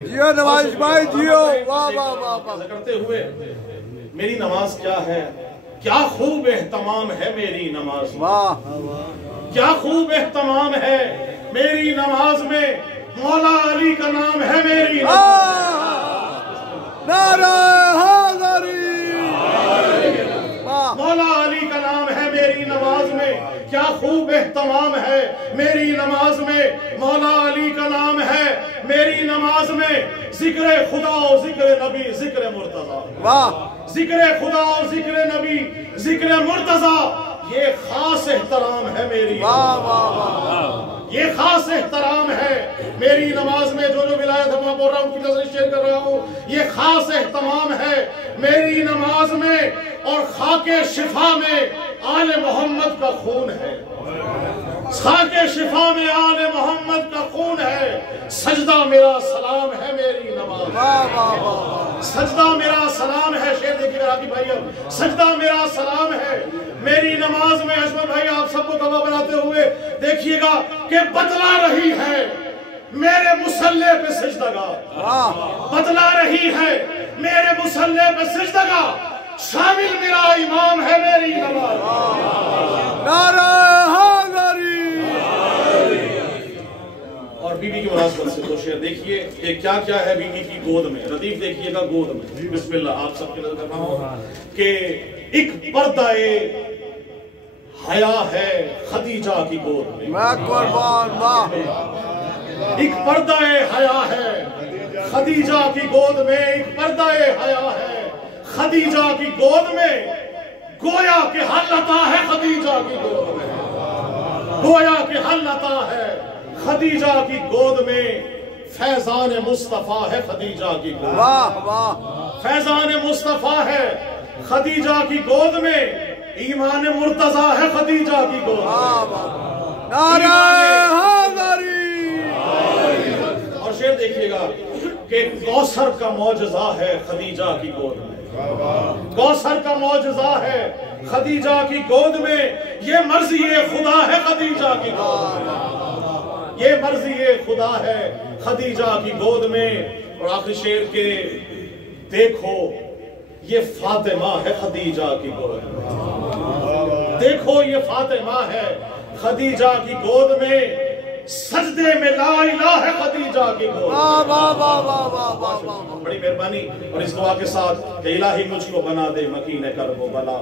جیو نواز بھائی جیو، واہ واہ واہ واہ کرتے ہوئے میری نماز کیا ہے، کیا خوب اہتمام ہے میری نماز میں، واہ کیا خوب اہتمام ہے میری نماز میں، مولا علی کا نام ہے میری نعرہ حیدری، مولا علی کا نام ہے میری نماز میں، کیا خوب اہتمام ہے میری نماز میں، مولا علی کا نام ہے میری نماز میں، ذکر خدا اور ذکر نبی ذکر مرتضی، واہ ذکر خدا اور ذکر نبی ذکر مرتضی، یہ خاص احترام ہے میری واہ واہ واہ، یہ خاص احترام ہے میری نماز میں، جو ولایت ہے میں بول رہا ہوں، کی نظر شیئر کر رہا ہوں، یہ خاص اہتمام ہے میری نماز میں، اور خاک شفا میں آل محمد کا خون ہے، خاک شفا میں آل محمد کا خون ہے، سجدہ میرا سلام ہے میری نماز، واہ واہ واہ، سجدہ میرا سلام ہے، شیر دیکھیے راکی بھائی، اب سجدہ میرا سلام ہے میری نماز میں۔ اشمت بھائی آپ سب کو گواہ بناتے ہوئے دیکھیے گا کہ بتلا رہی ہے میرے مصلی پہ سجدگاہ، بتلا رہی ہے میرے مصلی پہ سجدگاہ، شامل میرا امام ہے میری نماز، نعرہ حیدری۔ اور بی بی کی مناسبت سے دو شعر دیکھیے کہ کیا کیا ہے بی بی کی گود میں، ردیف دیکھیے گا گود میں، بسم اللہ آپ سب کے نظر کر رہا ہوں کہ ایک پردہ حیا ہے خدیجہ کی گود میں، میں قربان، واہ ایک پردہ حیا ہے خدیجہ کی گود میں، ایک پردہ حیا ہے خدیجہ کی گود میں، گویا کہ حل عطا ہے خدیجہ کی گود میں، گویا کہ حل عطا ہے خدیجہ کی گود میں، فیضان مصطفیٰ ہے خدیجہ کی گود میں، واہ واہ، فیضان مصطفیٰ ہے خدیجہ کی گود میں، ایمان مرتضی ہے خدیجہ کی گود میں، نعرہ حیدری۔ اور شعر دیکھیے گا کہ کوثر کا معجزہ ہے خدیجہ کی گود میں، کوثر کا معجزہ ہے خدیجہ کی گود میں، یہ مرضی خدا ہے خدیجہ کی گود میں، یہ مرضی خدا ہے خدیجہ کی گود میں۔ اور آخری شعر کے دیکھو یہ فاطمہ ہے خدیجہ کی گود میں، دیکھو یہ فاطمہ ہے خدیجہ کی گود میں، سجدے میں لا الہ ہے خدیجہ کی گود میں۔ واہ واہ واہ واہ واہ واہ واہ، بڑی مہربانی، اور اس دعا کے ساتھ کہ الہی مجھ کو بنا دے مکین کرب و بلا۔